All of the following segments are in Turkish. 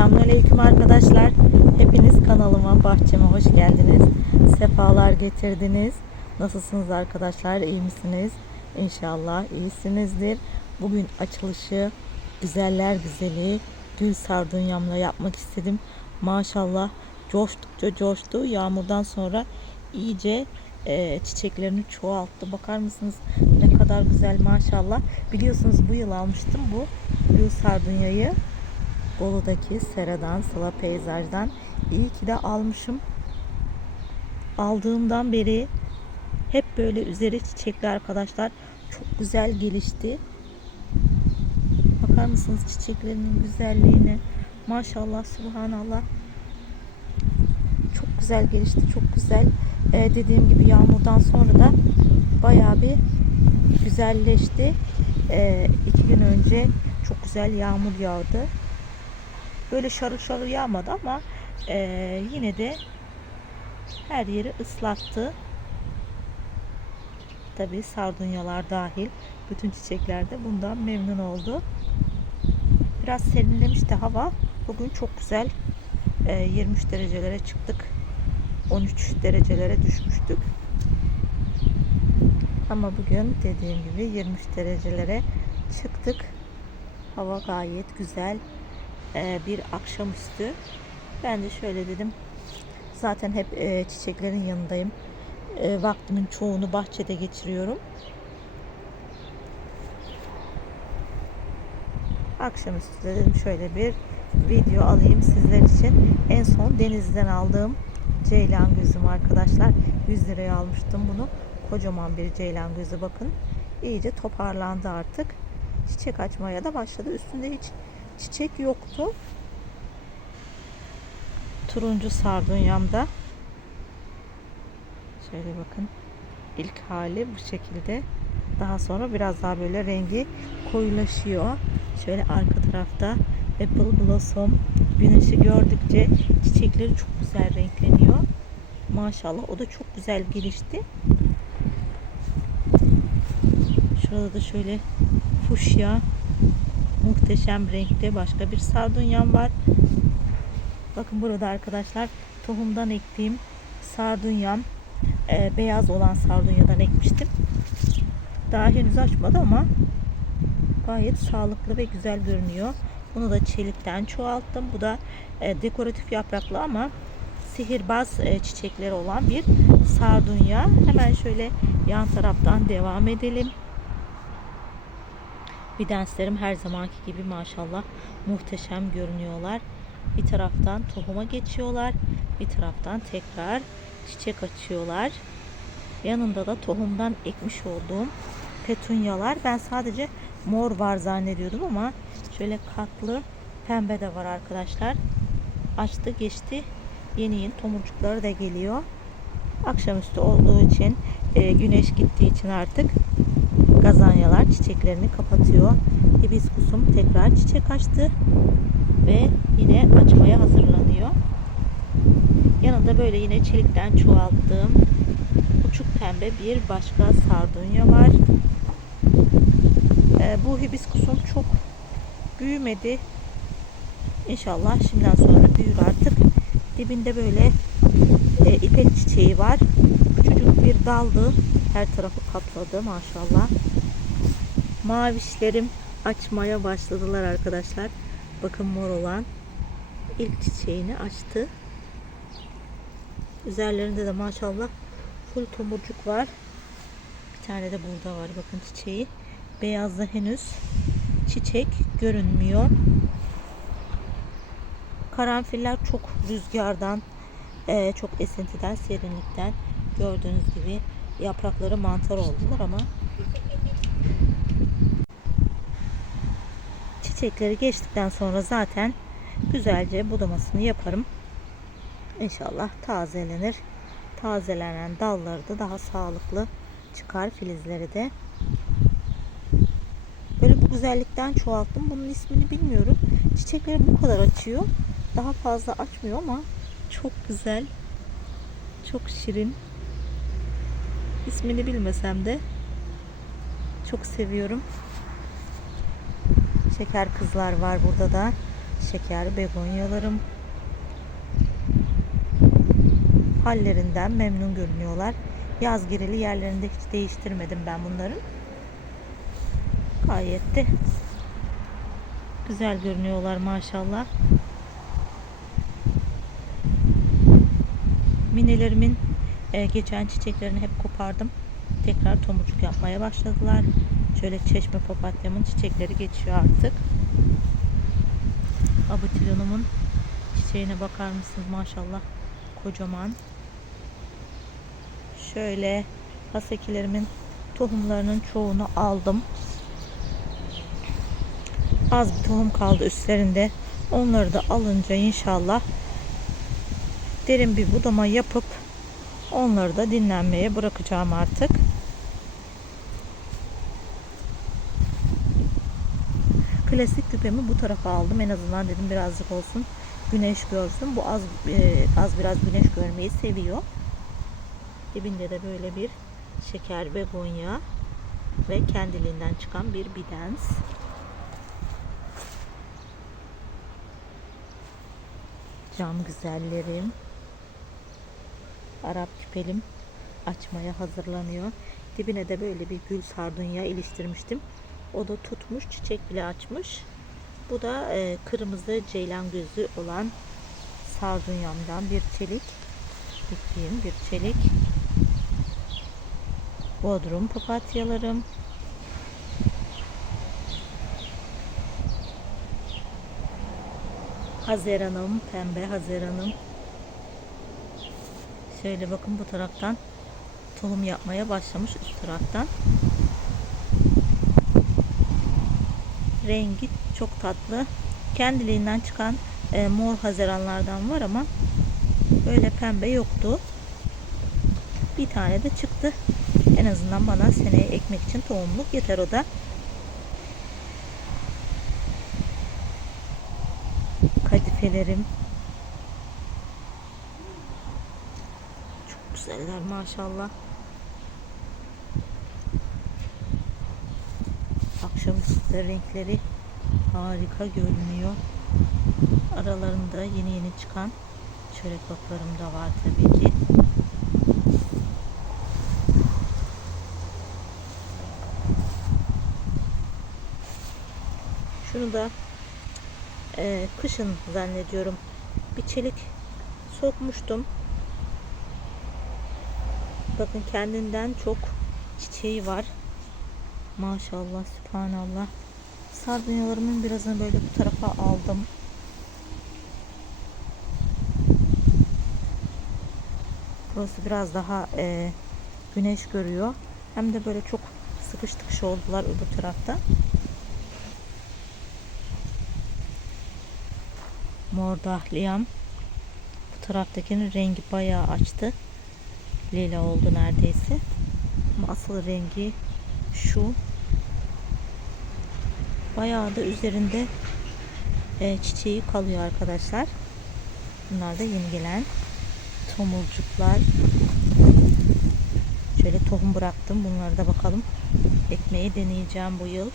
Selamünaleyküm arkadaşlar. Hepiniz kanalıma, bahçeme hoş geldiniz. Sefalar getirdiniz. Nasılsınız arkadaşlar? İyi misiniz? İnşallah iyisinizdir. Bugün açılışı güzeller güzeli gül sardunyamla yapmak istedim. Maşallah coştukça coştu. Yağmurdan sonra iyice çiçeklerini çoğalttı. Bakar mısınız? Ne kadar güzel maşallah. Biliyorsunuz bu yıl almıştım bu gül sardunyayı. Bolu'daki Sera'dan, Sıla Peyzaj'dan. İyi ki de almışım. Aldığımdan beri hep böyle üzeri çiçekli arkadaşlar. Çok güzel gelişti. Bakar mısınız çiçeklerinin güzelliğine? Maşallah, subhanallah. Çok güzel gelişti, çok güzel. Dediğim gibi yağmurdan sonra da bayağı bir güzelleşti. 2 gün önce çok güzel yağmur yağdı. Böyle şarıl şarıl yağmadı ama yine de her yeri ıslattı. Tabii sardunyalar dahil bütün çiçekler de bundan memnun oldu. Biraz serinlemişti hava. Bugün çok güzel 23 derecelere çıktık. 13 derecelere düşmüştük. Ama bugün dediğim gibi 23 derecelere çıktık. Hava gayet güzel. Bir akşamüstü. Ben de şöyle dedim. Zaten hep çiçeklerin yanındayım. Vaktimin çoğunu bahçede geçiriyorum. Akşamüstü de dedim şöyle bir video alayım sizler için. En son denizden aldığım ceylan gözüm arkadaşlar. 100 liraya almıştım bunu. Kocaman bir ceylan gözü bakın. İyice toparlandı artık. Çiçek açmaya da başladı. Üstünde hiç çiçek yoktu. Turuncu sardunyamda. Şöyle bakın. İlk hali bu şekilde. Daha sonra biraz daha böyle rengi koyulaşıyor. Şöyle arka tarafta Apple Blossom güneşi gördükçe çiçekleri çok güzel renkleniyor. Maşallah o da çok güzel gelişti. Şurada da şöyle fuşya muhteşem renkte başka bir sardunyam var. Bakın burada arkadaşlar tohumdan ektiğim sardunyam, beyaz olan sardunyadan ekmiştim. Daha henüz açmadı ama gayet sağlıklı ve güzel görünüyor. Bunu da çelikten çoğalttım. Bu da dekoratif yapraklı ama sihirbaz çiçekleri olan bir sardunya. Hemen şöyle yan taraftan devam edelim. Videnslerim her zamanki gibi maşallah muhteşem görünüyorlar. Bir taraftan tohuma geçiyorlar. Bir taraftan tekrar çiçek açıyorlar. Yanında da tohumdan ekmiş olduğum petunyalar. Ben sadece mor var zannediyordum ama şöyle katlı pembe de var arkadaşlar. Açtı geçti. Yeni tomurcukları da geliyor. Akşamüstü olduğu için güneş gittiği için artık gazanyalar çiçeklerini kapatıyor. Hibiskusum tekrar çiçek açtı ve yine açmaya hazırlanıyor. Yanında böyle yine çelikten çoğalttığım uçuk pembe bir başka sardunya var. Bu hibiskusum çok büyümedi. İnşallah şimdiden sonra büyür artık. Dibinde böyle ipek çiçeği var. Küçücük bir daldı. Her tarafı kapladı maşallah. Mavişlerim açmaya başladılar arkadaşlar. Bakın mor olan ilk çiçeğini açtı. Üzerlerinde de maşallah full tomurcuk var. Bir tane de burada var bakın çiçeği. Beyazda henüz çiçek görünmüyor. Karanfiller çok rüzgardan, çok esintiden, serinlikten gördüğünüz gibi yaprakları mantar oldular ama çiçekleri geçtikten sonra zaten güzelce budamasını yaparım. İnşallah tazelenir. Tazelenen dalları da daha sağlıklı çıkar, filizleri de. Böyle bu güzellikten çoğalttım. Bunun ismini bilmiyorum. Çiçekleri bu kadar açıyor. Daha fazla açmıyor ama çok güzel. Çok şirin. İsmini bilmesem de çok seviyorum. Şeker kızlar var burada da. şeker begonyalarım. Hallerinden memnun görünüyorlar. Yaz gireli yerlerinde hiç değiştirmedim ben bunların. Gayet de güzel görünüyorlar maşallah. Minelerimin geçen çiçeklerini hep kopardım. Tekrar tomurcuk yapmaya başladılar. Şöyle çeşme papatyamın çiçekleri geçiyor artık. Abutilyonumun çiçeğine bakar mısınız maşallah, kocaman. Şöyle hasekilerimin tohumlarının çoğunu aldım. Az bir tohum kaldı üstlerinde. Onları da alınca inşallah derin bir budama yapıp onları da dinlenmeye bırakacağım artık. Klasik küpemi bu tarafa aldım. En azından dedim birazcık olsun güneş görsün. Bu az biraz güneş görmeyi seviyor. Dibinde de böyle bir şeker begonya ve kendiliğinden çıkan bir bidens. Cam güzellerim. Arap küpelim açmaya hazırlanıyor. Dibine de böyle bir gül sardunya iliştirmiştim. O da tutmuş, çiçek bile açmış. Bu da kırmızı ceylan gözü olan sardunyamdan bir çelik. Diktiğim bir çelik. Bodrum papatyalarım. Haziranım, pembe haziranım. Şöyle bakın, bu taraftan tohum yapmaya başlamış, üst taraftan. Rengi çok tatlı. Kendiliğinden çıkan mor haziranlardan var ama böyle pembe yoktu. Bir tane de çıktı. En azından bana seneye ekmek için tohumluk yeter o da. Kadifelerim. Çok güzeller maşallah. Akşamüstü renkleri harika görünüyor. Aralarında yeni çıkan çörek otlarım da var tabii ki. Şunu da kışın zannediyorum bir çelik sokmuştum. Bakın, kendinden çok çiçeği var. Maşallah, sübhanallah. Sardunyalarımın birazını böyle bu tarafa aldım. Burası biraz daha güneş görüyor. Hem de böyle çok sıkış tıkış oldular öbür tarafta. Mor dahliyam. Bu taraftakinin rengi bayağı açtı. Lila oldu neredeyse. Ama asıl rengi şu. Bayağı da üzerinde çiçeği kalıyor arkadaşlar. Bunlar da yeni gelen tomurcuklar. Şöyle tohum bıraktım. Bunları da bakalım ekmeği deneyeceğim bu yıl.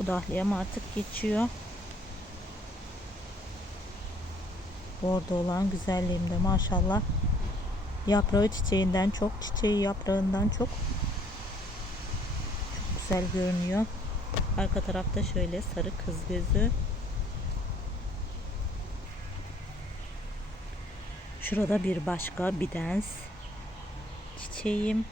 Bu dahliyam artık geçiyor. Bordo olan güzelliğimde maşallah. Yaprağı çiçeğinden çok, çiçeği yaprağından çok güzel görünüyor. Arka tarafta şöyle sarı kız gözü. Şurada bir başka bidens çiçeğim.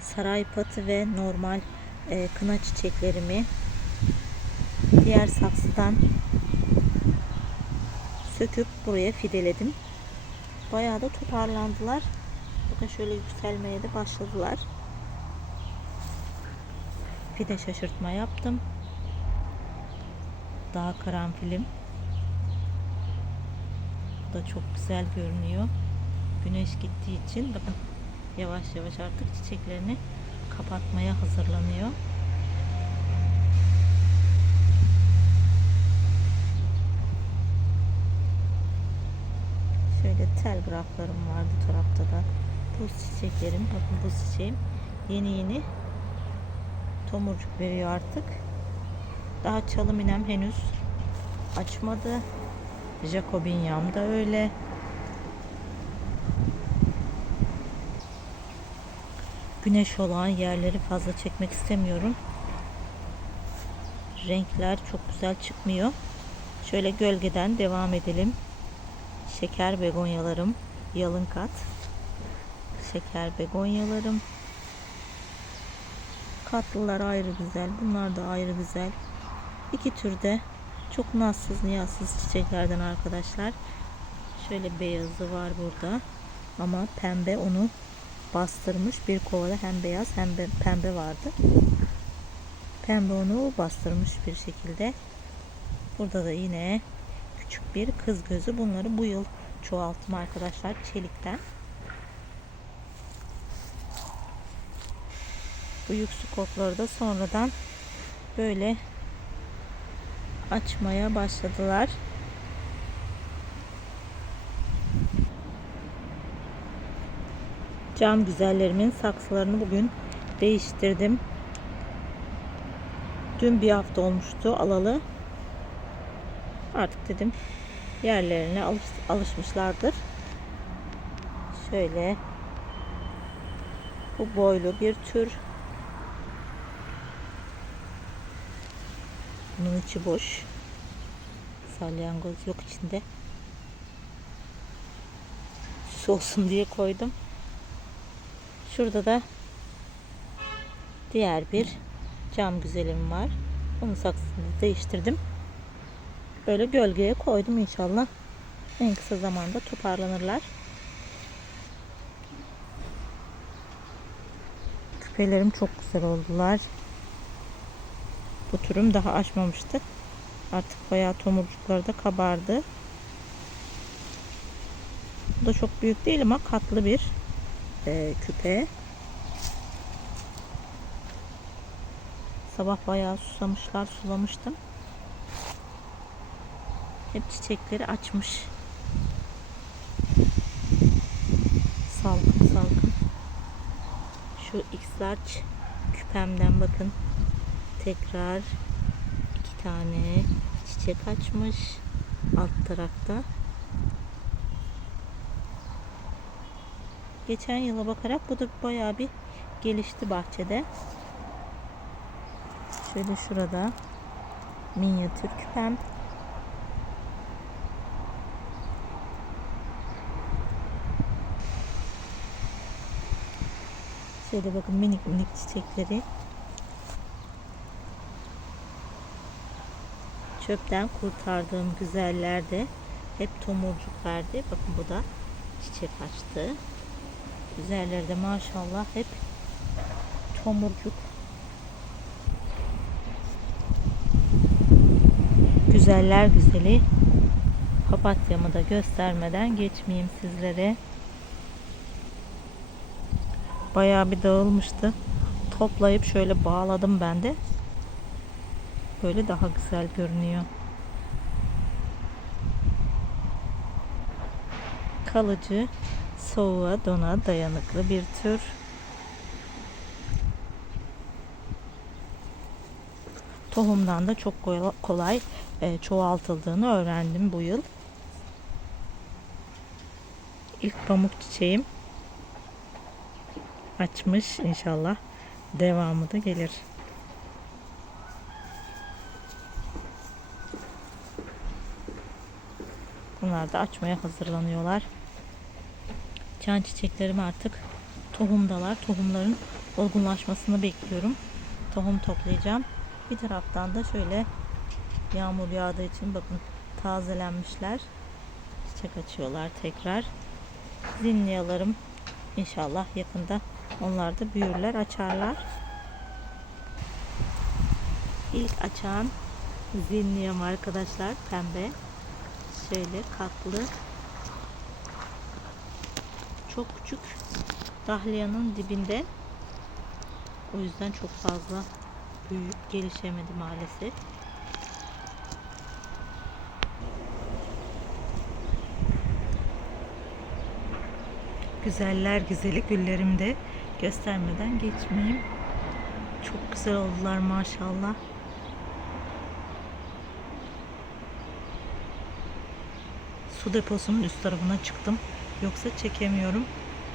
Saray patı ve normal kına çiçeklerimi diğer saksıdan söküp buraya fideledim. Bayağı da toparlandılar. Bakın, şöyle yükselmeye de başladılar. Fide şaşırtma yaptım. Daha karanfilim. Bu da çok güzel görünüyor. Güneş gittiği için bakın, yavaş yavaş artık çiçeklerini kapatmaya hazırlanıyor. telgraflarım var bu tarafta da. Buz çiçeklerim. Bakın buz çiçeğim yeni tomurcuk veriyor artık. Daha çalım inem henüz açmadı. Jacobinyam da öyle. Güneş olan yerleri fazla çekmek istemiyorum. Renkler çok güzel çıkmıyor. Şöyle gölgeden devam edelim. Şeker begonyalarım yalın kat. Şeker begonyalarım. Katlılar ayrı güzel. Bunlar da ayrı güzel. İki türde çok nazsız niyazsız çiçeklerden arkadaşlar. Şöyle beyazı var burada. Ama pembe onu bastırmış. Bir kovada hem beyaz hem de pembe vardı. Pembe onu bastırmış bir şekilde. Burada da yine küçük bir kız gözü. Bunları bu yıl çoğalttım arkadaşlar çelikten. Bu yüksekotları da sonradan böyle açmaya başladılar. Cam güzellerimin saksılarını bugün değiştirdim. Dün bir hafta olmuştu alalı. Artık dedim yerlerine alışmışlardır. Şöyle bu boylu bir tür. Bunun içi boş. Salyangoz yok içinde. Su olsun diye koydum. Şurada da diğer bir cam güzelim var. Onun saksısını değiştirdim. Böyle gölgeye koydum, inşallah en kısa zamanda toparlanırlar. Küpelerim çok güzel oldular. Bu türüm daha açmamıştı. Artık bayağı tomurcukları da kabardı. Bu da çok büyük değil ama katlı bir küpe. Sabah bayağı susamışlar, sulamıştım. Hep çiçekleri açmış. Salkım salkım. Şu X-Large küpemden bakın. Tekrar 2 tane çiçek açmış alt tarafta. Geçen yıla bakarak bu da bayağı bir gelişti bahçede. Şöyle şurada minyatür küpem. Şöyle bakın minik minik çiçekleri. Çöpten kurtardığım güzeller de hep tomurcuk verdi. Bakın bu da çiçek açtı. Güzelleri de maşallah hep tomurcuk. Güzeller güzeli papatyamı da göstermeden geçmeyeyim sizlere. Bayağı bir dağılmıştı. Toplayıp şöyle bağladım ben de. Böyle daha güzel görünüyor. Kalıcı, soğuğa, dona dayanıklı bir tür. Tohumdan da çok kolay çoğaltıldığını öğrendim bu yıl. İlk pamuk çiçeğim açmış, inşallah devamı da gelir. Bunlar da açmaya hazırlanıyorlar. Can çiçeklerim artık tohumdalar. Tohumların olgunlaşmasını bekliyorum. Tohum toplayacağım. Bir taraftan da şöyle yağmur yağdığı için bakın tazelenmişler. Çiçek açıyorlar tekrar. Zinniyalarım inşallah yakında onlar da büyürler, açarlar. İlk açan zinniyam arkadaşlar, pembe. Şöyle katlı. Çok küçük. Dahliyanın dibinde. O yüzden çok fazla büyük gelişemedi maalesef. Güzeller güzeli güllerimi de göstermeden geçmeyeyim. Çok güzel oldular maşallah. Su deposunun üst tarafına çıktım. Yoksa çekemiyorum.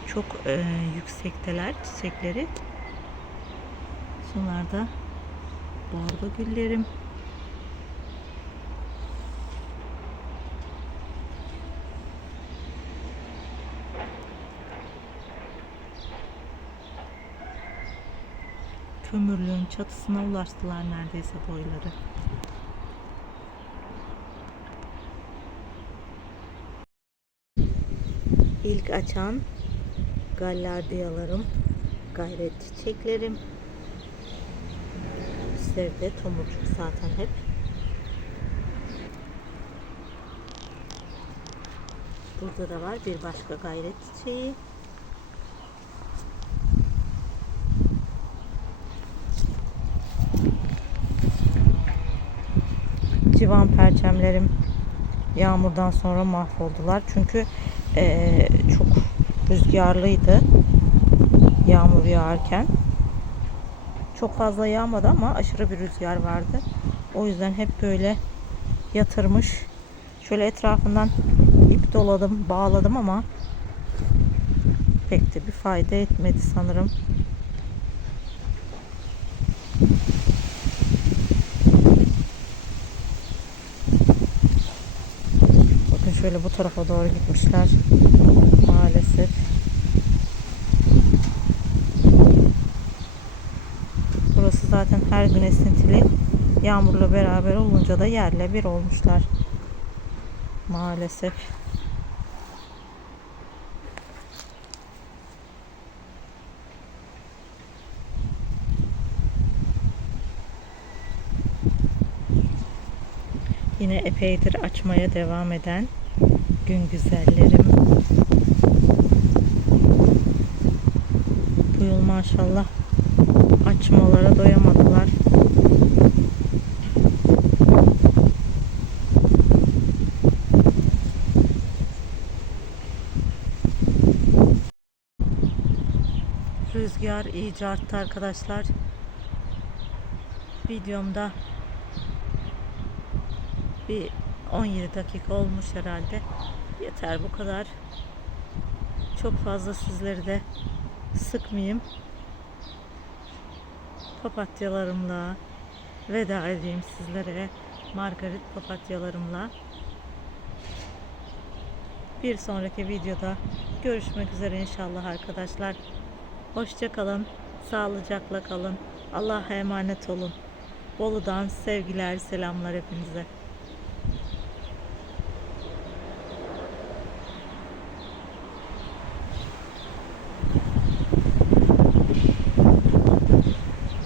Çok yüksekteler çiçekleri. Şunlarda bordo güllerim. Kömürlüğün çatısına ulaştılar neredeyse boyları. İlk açan gallardiyalarım, gayret çiçeklerim. İçleri tomurcuk zaten hep. Burada da var bir başka gayret çiçeği. Civan perçemlerim yağmurdan sonra mahvoldular. Çünkü çok rüzgarlıydı yağmur yağarken. Çok fazla yağmadı ama aşırı bir rüzgar vardı. O yüzden hep böyle yatırmış. Şöyle etrafından ip doladım, bağladım ama pek de bir fayda etmedi sanırım. Bakın şöyle bu tarafa doğru gitmişler. Maalesef. Burası zaten her gün esintili. Yağmurla beraber olunca da yerle bir olmuşlar. Maalesef. Yine epeydir açmaya devam eden gün güzellerim. Bu yıl maşallah açmalara doyamadılar. Rüzgar iyice arttı arkadaşlar. Videomda bir 17 dakika olmuş herhalde. Yeter bu kadar. Çok fazla sizleri de sıkmayayım. Papatyalarımla veda edeyim sizlere. Margaret papatyalarımla. Bir sonraki videoda görüşmek üzere inşallah arkadaşlar. Hoşça kalın. Sağlıcakla kalın. Allah'a emanet olun. Bolu'dan sevgiler, selamlar hepinize.